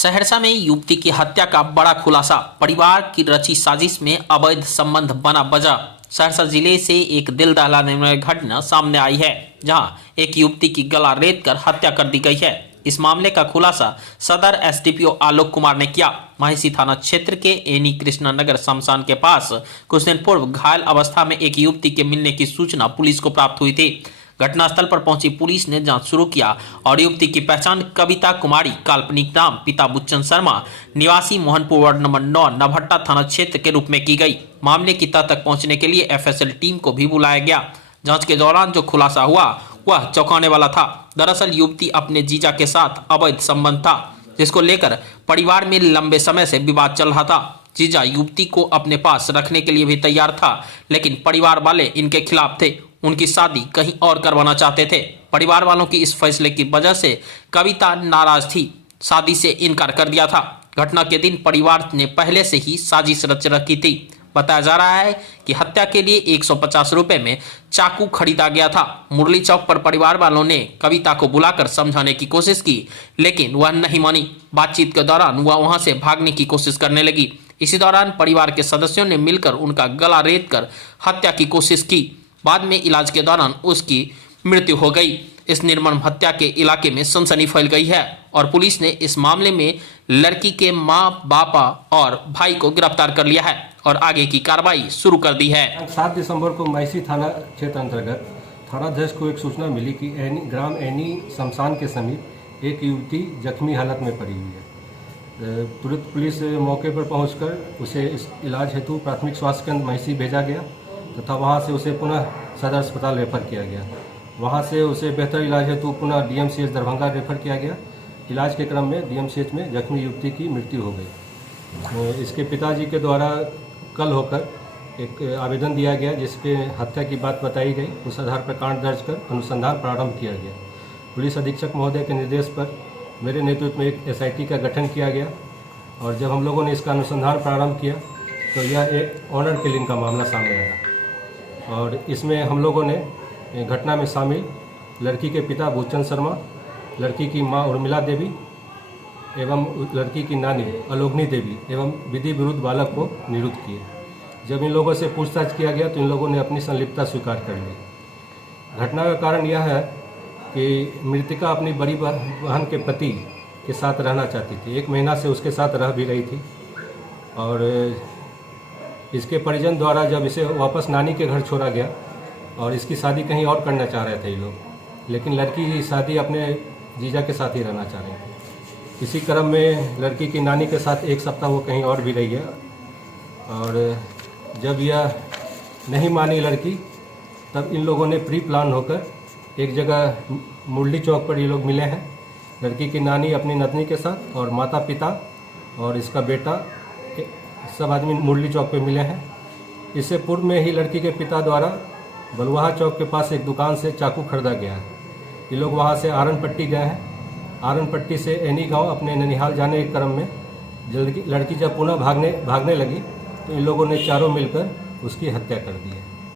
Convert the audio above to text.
सहरसा में युवती की हत्या का बड़ा खुलासा। परिवार की रची साजिश में अवैध संबंध बना वजह। सहरसा जिले से एक दिल दहलाने वाली घटना सामने आई है, जहां एक युवती की गला रेत कर हत्या कर दी गई है। इस मामले का खुलासा सदर एसडीपीओ आलोक कुमार ने किया। महिषी थाना क्षेत्र के एनी कृष्णा नगर शमशान के पास कुछ दिन पूर्व घायल अवस्था में एक युवती के मिलने की सूचना पुलिस को प्राप्त हुई थी। घटनास्थल पर पहुंची पुलिस ने जांच शुरू किया और युवती की पहचान कविता कुमारी, काल्पनिक नाम पिता बुच्चन शर्मा, निवासी मोहनपुर वार्ड नंबर 9 नवहट्टा थाना क्षेत्र के रूप में की गई। मामले की तह तक पहुंचने के लिए एफएसएल टीम को भी बुलाया गया। जांच के दौरान जो खुलासा हुआ वह चौंकाने वाला था। दरअसल युवती अपने जीजा के साथ अवैध संबंध था, जिसको लेकर परिवार में लंबे समय से विवाद चल रहा था। जीजा युवती को अपने पास रखने के लिए भी तैयार था, लेकिन परिवार वाले इनके खिलाफ थे। उनकी शादी कहीं और करवाना चाहते थे। परिवार वालों की इस फैसले की वजह से कविता नाराज थी, शादी से इनकार कर दिया था। घटना के दिन परिवार ने पहले से ही साजिश रच रखी थी। बताया जा रहा है कि हत्या के लिए 150 रुपए में चाकू खरीदा गया था। मुरली चौक पर परिवार वालों ने कविता को बुलाकर समझाने की कोशिश की, लेकिन वह नहीं मानी। बातचीत के दौरान वह वहां से भागने की कोशिश करने लगी। इसी दौरान परिवार के सदस्यों ने मिलकर उनका गला रेत कर हत्या की कोशिश की। बाद में इलाज के दौरान उसकी मृत्यु हो गई। इस निर्मम हत्या के इलाके में सनसनी फैल गई है और पुलिस ने इस मामले में लड़की के मां, बापा और भाई को गिरफ्तार कर लिया है और आगे की कार्रवाई शुरू कर दी है। 7 दिसंबर को महिषी थाना क्षेत्र अंतर्गत थानाध्यक्ष को एक सूचना मिली कि ग्राम एनी शमशान के समीप एक युवती जख्मी हालत में पड़ी हुई है। तुरंत पुलिस मौके पर पहुंचकर उसे इस इलाज हेतु प्राथमिक स्वास्थ्य केंद्र महिषी भेजा गया तथा वहां से उसे पुनः सदर अस्पताल रेफर किया गया। वहां से उसे बेहतर इलाज हेतु पुनः डीएमसीएच दरभंगा रेफर किया गया। इलाज के क्रम में डीएमसीएच में जख्मी युवती की मृत्यु हो गई। इसके पिताजी के द्वारा कल होकर एक आवेदन दिया गया, जिसपे हत्या की बात बताई गई। उस आधार पर कांड दर्ज कर अनुसंधान प्रारंभ किया गया। पुलिस अधीक्षक महोदय के निर्देश पर मेरे नेतृत्व में एक एसआईटी का गठन किया गया और जब हम लोगों ने इसका अनुसंधान प्रारंभ किया तो यह एक ऑनर किलिंग का मामला सामने आया और इसमें हम लोगों ने घटना में शामिल लड़की के पिता बुच्चन शर्मा, लड़की की मां उर्मिला देवी एवं लड़की की नानी अलोगनी देवी एवं विधि विरुद्ध बालक को निरुद्ध किए। जब इन लोगों से पूछताछ किया गया तो इन लोगों ने अपनी संलिप्तता स्वीकार कर ली। घटना का कारण यह है कि मृतका अपनी बड़ी बहन के पति के साथ रहना चाहती थी। 1 महीना से उसके साथ रह भी रही थी और इसके परिजन द्वारा जब इसे वापस नानी के घर छोड़ा गया और इसकी शादी कहीं और करना चाह रहे थे ये लोग, लेकिन लड़की की शादी अपने जीजा के साथ ही रहना चाह रही थी। इसी क्रम में लड़की की नानी के साथ 1 सप्ताह वो कहीं और भी रही है और जब यह नहीं मानी लड़की, तब इन लोगों ने प्री प्लान होकर एक जगह मुरली चौक पर ये लोग मिले हैं। लड़की की नानी अपनी नतनी के साथ और माता पिता और इसका बेटा सब आदमी मुरली चौक पे मिले हैं। इससे पूर्व में ही लड़की के पिता द्वारा बलुआहा चौक के पास एक दुकान से चाकू खरीदा गया है। ये लोग वहाँ से आरन पट्टी गए हैं। आरन पट्टी से एनी गांव अपने ननिहाल जाने के क्रम में लड़की जब पुनः भागने लगी तो इन लोगों ने चारों मिलकर उसकी हत्या कर दी है।